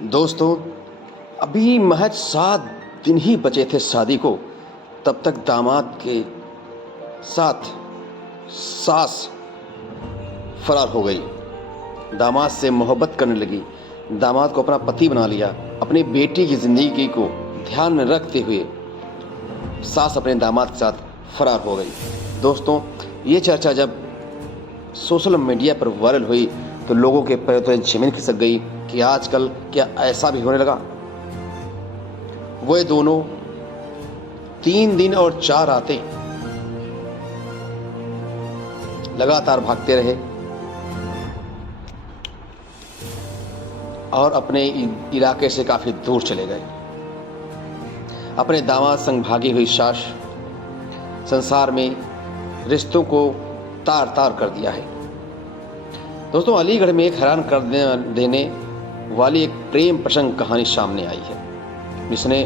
दोस्तों, अभी महज 7 दिन ही बचे थे शादी को, तब तक दामाद के साथ सास फरार हो गई। दामाद से मोहब्बत करने लगी, दामाद को अपना पति बना लिया। अपनी बेटी की ज़िंदगी को ध्यान में रखते हुए सास अपने दामाद के साथ फरार हो गई। दोस्तों, ये चर्चा जब सोशल मीडिया पर वायरल हुई तो लोगों के पैरों तले ज़मीन खिसक गई कि आजकल क्या ऐसा भी होने लगा। वे दोनों 3 दिन और 4 रातें लगातार भागते रहे और अपने इलाके से काफी दूर चले गए। अपने दामाद संग भागी हुई सास संसार में रिश्तों को तार तार कर दिया है। दोस्तों, अलीगढ़ में एक हैरान कर देने वाली एक प्रेम प्रसंग कहानी सामने आई है, जिसने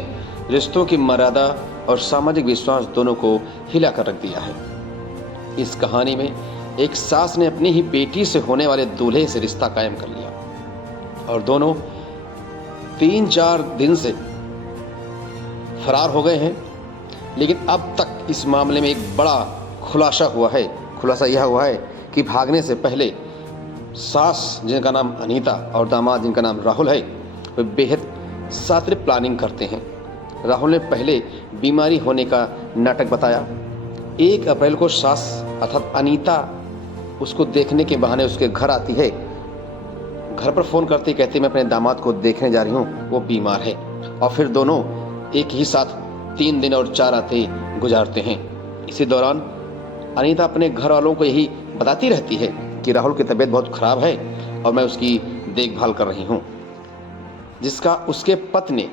रिश्तों की मर्यादा और सामाजिक विश्वास दोनों को हिला कर रख दिया है। इस कहानी में एक सास ने अपनी ही बेटी से होने वाले दूल्हे से रिश्ता कायम कर लिया और दोनों 3-4 दिन से फरार हो गए हैं। लेकिन अब तक इस मामले में एक बड़ा खुलासा हुआ है। खुलासा यह हुआ है कि भागने से पहले सास, जिनका नाम अनीता, और दामाद, जिनका नाम राहुल है, वे बेहद शातिर प्लानिंग करते हैं। राहुल ने पहले बीमारी होने का नाटक बताया। 1 अप्रैल को सास अर्थात अनीता उसको देखने के बहाने उसके घर आती है। घर पर फ़ोन करते कहते मैं अपने दामाद को देखने जा रही हूँ, वो बीमार है। और फिर दोनों एक ही साथ 3 दिन और 4 रातें गुजारते हैं। इसी दौरान अनीता अपने घर वालों को यही बताती रहती है कि राहुल की तबीयत बहुत ख़राब है और मैं उसकी देखभाल कर रही हूँ, जिसका उसके पति ने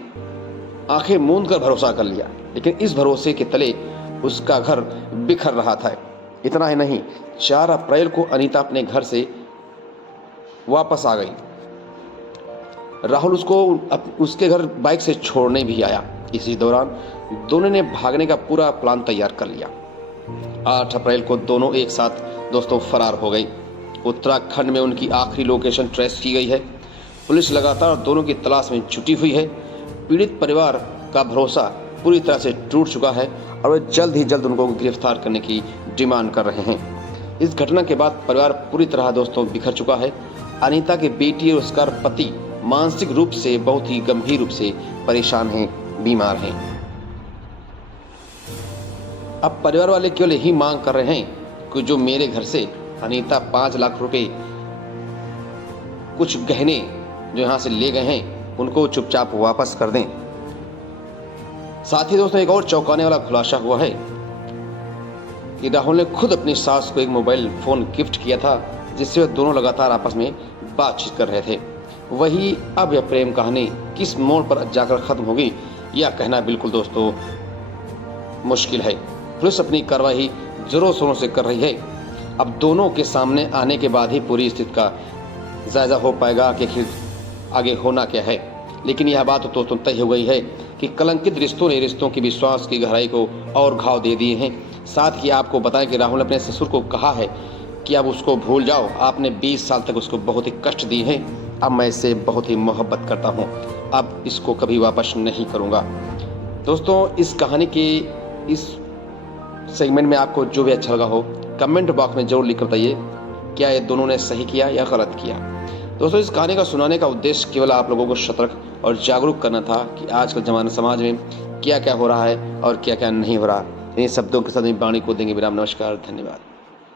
आंखें मूंद कर भरोसा कर लिया। लेकिन इस भरोसे के तले उसका घर बिखर रहा था। इतना ही नहीं, 4 अप्रैल को अनीता अपने घर से वापस आ गई। राहुल उसको उसके घर बाइक से छोड़ने भी आया। इसी दौरान दोनों ने भागने का पूरा प्लान तैयार कर लिया। 8 अप्रैल को दोनों एक साथ दोस्तों फरार हो गई। उत्तराखंड में उनकी आखिरी लोकेशन ट्रेस की गई है। पुलिस लगातार दोनों की तलाश में जुटी हुई है। पीड़ित परिवार का भरोसा पूरी तरह से टूट चुका है और वे जल्द ही जल्द उनको गिरफ्तार करने की डिमांड कर रहे हैं। इस घटना के बाद परिवार पूरी तरह दोस्तों बिखर चुका है। अनीता की बेटी और उसका पति मानसिक रूप से बहुत ही गंभीर रूप से परेशान हैं, बीमार हैं। अब परिवार वाले केवल यही मांग कर रहे हैं कि जो मेरे घर से अनीता 5 लाख रुपए कुछ गहने जो यहाँ से ले गए हैं उनको चुपचाप वापस कर दें। साथ ही दोस्तों, एक और चौंकाने वाला खुलासा हुआ है कि राहुल ने खुद अपनी सास को एक मोबाइल फोन गिफ्ट किया था, जिससे वे दोनों लगातार आपस में बातचीत कर रहे थे। वही अब यह प्रेम कहानी किस मोड़ पर जाकर खत्म होगी, यह कहना बिल्कुल दोस्तों मुश्किल है। पुलिस अपनी कार्रवाई जोरों शोरों से कर रही है। अब दोनों के सामने आने के बाद ही पूरी स्थिति का जायजा हो पाएगा कि आखिर आगे होना क्या है। लेकिन यह बात तो तय हो गई है कि कलंकित रिश्तों ने रिश्तों की विश्वास की गहराई को और घाव दे दिए हैं। साथ ही आपको बताएं कि राहुल ने अपने ससुर को कहा है कि अब उसको भूल जाओ, आपने 20 साल तक उसको बहुत ही कष्ट दिए हैं, अब मैं इससे बहुत ही मोहब्बत करता हूँ, अब इसको कभी वापस नहीं करूँगा। दोस्तों, इस कहानी के इस सेगमेंट में आपको जो भी अच्छा लगा हो कमेंट बॉक्स में जरूर लिख कर बताइए, क्या ये दोनों ने सही किया या गलत किया। दोस्तों, इस कहानी का सुनाने का उद्देश्य केवल आप लोगों को सतर्क और जागरूक करना था कि आजकल जमाने समाज में क्या क्या हो रहा है और क्या क्या नहीं हो रहा। इन शब्दों के साथ वाणी को देंगे विराम। नमस्कार, धन्यवाद।